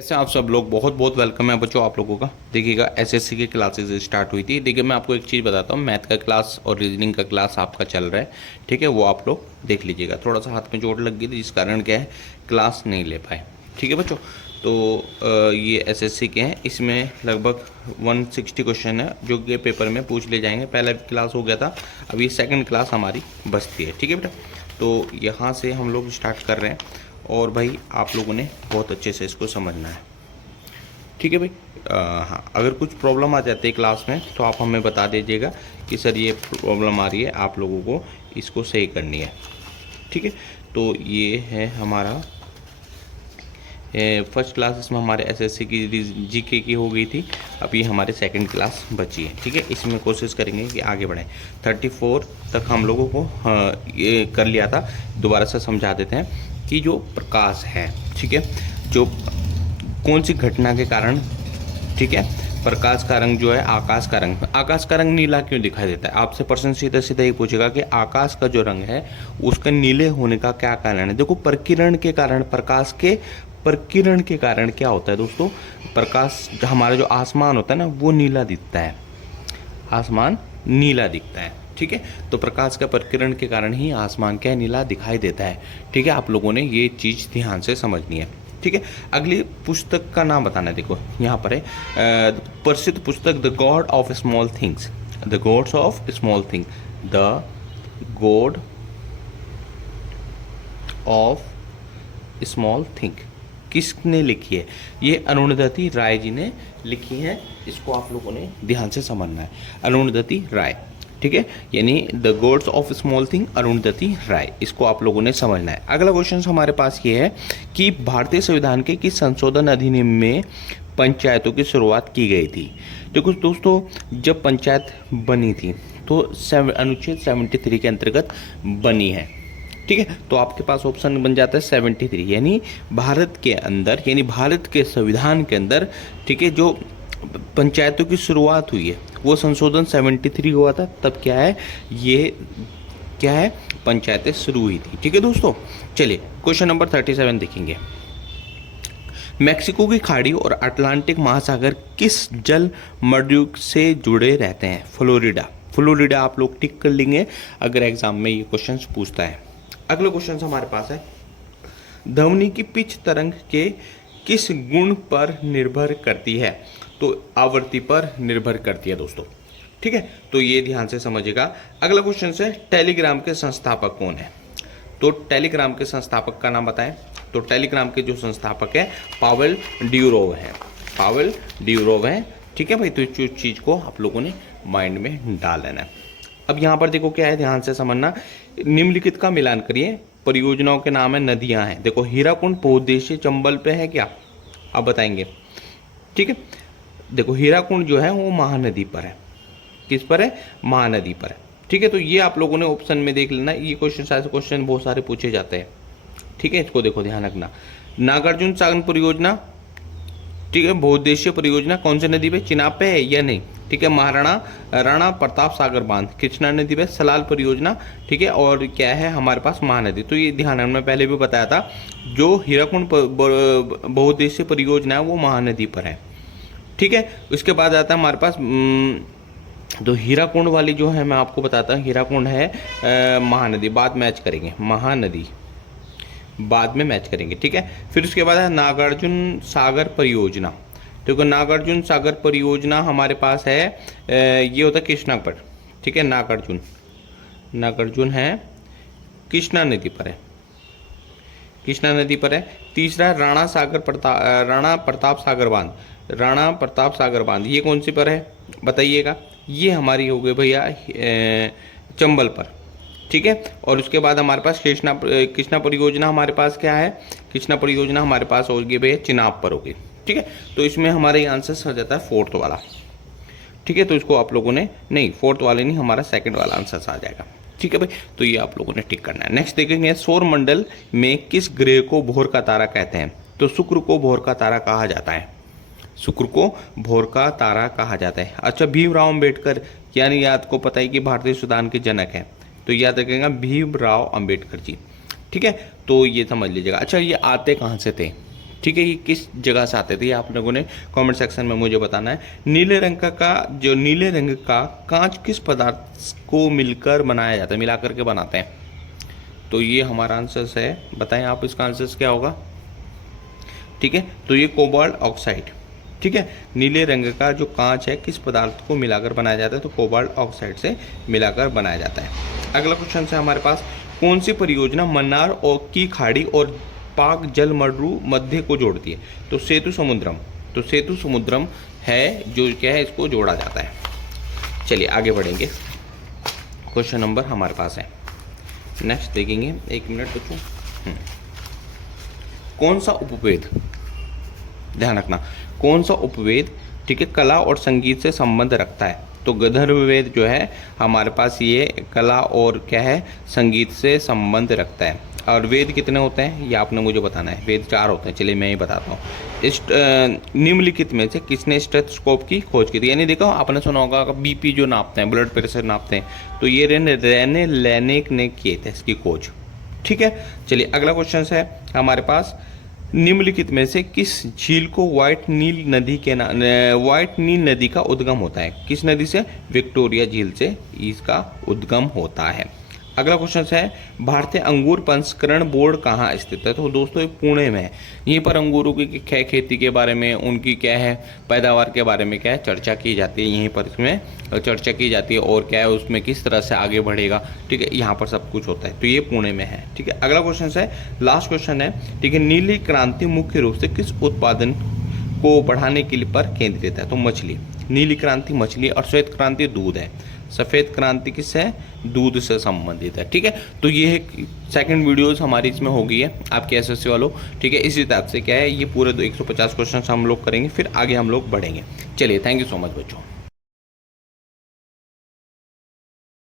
ऐसे आप सब लोग बहुत बहुत वेलकम है बच्चों आप लोगों का। देखिएगा एसएससी की क्लासेस स्टार्ट हुई थी। देखिए मैं आपको एक चीज़ बताता हूँ, मैथ का क्लास और रीजनिंग का क्लास आपका चल रहा है, ठीक है, वो आप लोग देख लीजिएगा। थोड़ा सा हाथ में चोट लग गई थी जिस कारण क्या है क्लास नहीं ले पाए, ठीक है बच्चों। तो ये एसएससी के हैं, इसमें लगभग 160 क्वेश्चन है जो कि पेपर में पूछ ले जाएंगे। पहला क्लास हो गया था, अब ये सेकंड क्लास हमारी बचती है, ठीक है बेटा। तो यहाँ से हम लोग स्टार्ट कर रहे हैं और भाई आप लोगों ने बहुत अच्छे से इसको समझना है, ठीक है भाई। हाँ, अगर कुछ प्रॉब्लम आ जाती है क्लास में तो आप हमें बता दीजिएगा कि सर ये प्रॉब्लम आ रही है, आप लोगों को इसको सही करनी है, ठीक है। तो ये है हमारा फर्स्ट क्लास, इसमें हमारे एसएससी की जीके की हो गई थी। अब ये हमारे सेकंड क्लास बची है, ठीक है। इसमें कोशिश करेंगे कि आगे बढ़ें। 34 तक हम लोगों को ये कर लिया था, दोबारा से समझा देते हैं कि जो प्रकाश है, ठीक है, जो कौन सी घटना के कारण, ठीक है, प्रकाश का रंग जो है आकाश का रंग नीला क्यों दिखाई देता है। आपसे प्रश्न सीधा सीधा ही पूछेगा कि आकाश का जो रंग है उसका नीले होने का क्या कारण है। देखो प्रकिरण के कारण, प्रकाश के प्रकिरण के कारण क्या होता है दोस्तों, प्रकाश हमारा जो आसमान होता है ना वो नीला दिखता है, आसमान नीला दिखता है, ठीक है। तो प्रकाश का प्रकिरण के कारण ही आसमान क्या नीला दिखाई देता है, ठीक है। आप लोगों ने ये चीज़ ध्यान से समझनी है, ठीक है। अगली पुस्तक का नाम बताना है, देखो यहाँ पर है प्रसिद्ध पुस्तक the God of small things, the Gods of Small thing, the God of Small thing किसने लिखी है। ये अरुणधति राय जी ने लिखी है, इसको आप लोगों ने ध्यान से समझना है। अरुणधति राय, ठीक है, यानी the Gods of Small Thing Arundhati Roy, इसको आप लोगों ने समझना है। अगला क्वेश्चन हमारे पास ये है कि भारतीय संविधान के किस संशोधन अधिनियम में पंचायतों की शुरुआत की गई थी। देखो दोस्तों, जब पंचायत बनी थी तो अनुच्छेद 73 के अंतर्गत बनी है, ठीक है। तो आपके पास ऑप्शन बन जाता है 73, यानी भारत के अंदर, यानी भारत के संविधान के अंदर, ठीक है, जो पंचायतों की शुरुआत हुई है वो संशोधन 73 हुआ था, तब क्या है, ये क्या है, पंचायतें शुरू हुई थी, ठीक है दोस्तों। चलिए क्वेश्चन नंबर 37 देखेंगे। मैक्सिको की खाड़ी और अटलांटिक महासागर किस जल मर्ड्यूक से जुड़े रहते हैं। फ्लोरिडा, फ्लोरिडा आप लोग टिक कर लेंगे अगर एग्जाम में ये क्वेश्चन पूछता है। अगला क्वेश्चन हमारे पास है ध्वनि की पिच तरंग के किस गुण पर निर्भर करती है। तो आवृत्ति पर निर्भर करती है दोस्तों, ठीक है। तो ये ध्यान से समझिएगा। अगला क्वेश्चन है टेलीग्राम के संस्थापक कौन है। तो टेलीग्राम के संस्थापक का नाम बताएं। तो टेलीग्राम के जो संस्थापक है पावेल ड्यूरोव है, पावेल ड्यूरोव है, ठीक है भाई। तो इस चीज़ को आप लोगों ने माइंड में डाल लेना है। अब यहाँ पर देखो क्या है, ध्यान से समझना। निम्नलिखित का मिलान करिए। परियोजनाओं के नाम है, नदियाँ हैं। देखो हीराकुंड बहुउद्देशीय चंबल पे है क्या, आप बताएंगे, ठीक है। देखो हीराकुंड जो है वो महानदी पर है, किस पर है, महानदी पर है, ठीक है। तो ये आप लोगों ने ऑप्शन में देख लेना। ये क्वेश्चन, ऐसे क्वेश्चन बहुत सारे पूछे जाते हैं, ठीक है, इसको देखो ध्यान रखना। नागार्जुन सागर परियोजना, ठीक है, बहुउद्देशीय परियोजना कौन सी नदी पे, चिनाब पे है या नहीं, ठीक है। महाराणा राणा प्रताप सागर बांध कृष्णा नदी पे, सलाल परियोजना, ठीक है, और क्या है हमारे पास महानदी। तो ये ध्यान रखना, मैं पहले भी बताया था जो हीराकुंड बहुउद्देशीय परियोजना है वो महानदी पर है, ठीक है। उसके बाद आता है हमारे पास तो हीराकुंड वाली जो है मैं आपको बताता हूँ, हीराकुंड है महानदी, बाद मैच करेंगे, महानदी बाद में मैच करेंगे, ठीक है। फिर उसके बाद है नागार्जुन सागर परियोजना। देखो नागार्जुन सागर परियोजना हमारे पास है ये होता है कृष्णा पर, ठीक है। नागार्जुन, नागार्जुन है कृष्णा नदी पर है, कृष्णा नदी पर है। तीसरा राणा प्रताप सागर बांध, राणा प्रताप सागर बांध ये कौन सी पर है बताइएगा। ये हमारी हो गई भैया चंबल पर, ठीक है। और उसके बाद हमारे पास कृष्णा परियोजना हमारे पास क्या है, कृष्णा परियोजना हमारे पास होगी भैया चिनाब पर होगी, ठीक है। तो इसमें हमारा आंसर आ जाता है फोर्थ वाला, ठीक है। तो इसको आप लोगों ने नहीं, फोर्थ वाले नहीं, हमारा सेकंड वाला आंसर आ जाएगा, ठीक है भाई। तो ये आप लोगों ने टिक करना है। नेक्स्ट देखेंगे सौर मंडल में किस ग्रह को भोर का तारा कहते हैं। तो शुक्र को भोर का तारा कहा जाता है, शुक्र को भोर का तारा कहा जाता है। अच्छा, भीमराव अंबेडकर, यानी याद को पता है कि भारतीय संविधान के जनक है, तो याद रखेगा भीमराव अंबेडकर जी, ठीक है। तो ये समझ लीजिएगा। अच्छा, ये आते कहाँ से थे, ठीक है, ये किस जगह से आते थे, ये आप लोगों ने कमेंट सेक्शन में मुझे बताना है। नीले रंग जो नीले रंग का कांच किस पदार्थ को मिलकर बनाया जाता है, मिला करके बनाते हैं? तो ये हमारा आंसर है, बताएं आप इसका आंसर क्या होगा? ठीक है, तो ये कोबाल्ट ऑक्साइड। ठीक है, नीले रंग का जो कांच है किस पदार्थ को मिलाकर बनाया जाता है? तो कोबाल्ट ऑक्साइड से मिलाकर बनाया जाता है। अगला क्वेश्चन है हमारे पास, कौन सी परियोजना मन्नार और की खाड़ी और पाक जलमडरू मध्य को जोड़ती है? तो सेतु समुद्रम। तो सेतु समुद्रम है जो क्या है, इसको जोड़ा जाता है। चलिए आगे बढ़ेंगे, क्वेश्चन नंबर हमारे पास है नेक्स्ट देखेंगे। एक मिनट बच्चों, कौन सा उपवेद, ध्यान रखना, कौन सा उपवेद ठीक है कला और संगीत से संबंध रखता है? तो गंधर्ववेद जो है हमारे पास ये कला और क्या है, संगीत से संबंध रखता है। और वेद कितने होते हैं ये आपने मुझे बताना है। वेद 4 होते हैं, चलिए मैं ही बताता हूँ। इस निम्नलिखित में से किसने स्टेथोस्कोप की खोज की थी? यानी देखो आपने सुना होगा बीपी जो नापते हैं, ब्लड प्रेशर नापते हैं, तो ये रेने लेनेक ने किए थे इसकी खोज। ठीक है, चलिए अगला क्वेश्चन है हमारे पास, निम्नलिखित में से किस झील को व्हाइट नील नदी का उद्गम होता है? किस नदी से? विक्टोरिया झील से इसका उद्गम होता है। अगला क्वेश्चन है, भारतीय अंगूर प्रसंस्करण बोर्ड कहाँ स्थित है? तो दोस्तों ये पुणे में है। यहीं पर अंगूरों की खेती के बारे में, उनकी क्या है पैदावार के बारे में क्या है चर्चा की जाती है, यहीं पर इसमें चर्चा की जाती है और क्या है उसमें किस तरह से आगे बढ़ेगा। ठीक है, यहाँ पर सब कुछ होता है, तो ये पुणे में है। ठीक है, अगला क्वेश्चन है, लास्ट क्वेश्चन है, ठीक है, नीली क्रांति मुख्य रूप से किस उत्पादन को बढ़ाने के लिए पर केंद्रित है? तो मछली। नीली क्रांति मछली और श्वेत क्रांति दूध है। सफ़ेद क्रांति किससे है? दूध से संबंधित है। ठीक है, तो ये सेकंड वीडियोस हमारी इसमें हो गई है आपके एसएससी वालों। ठीक है, इसी टाइप से क्या है ये पूरे 150 क्वेश्चन हम लोग करेंगे, फिर आगे हम लोग बढ़ेंगे। चलिए, थैंक यू सो मच बच्चों।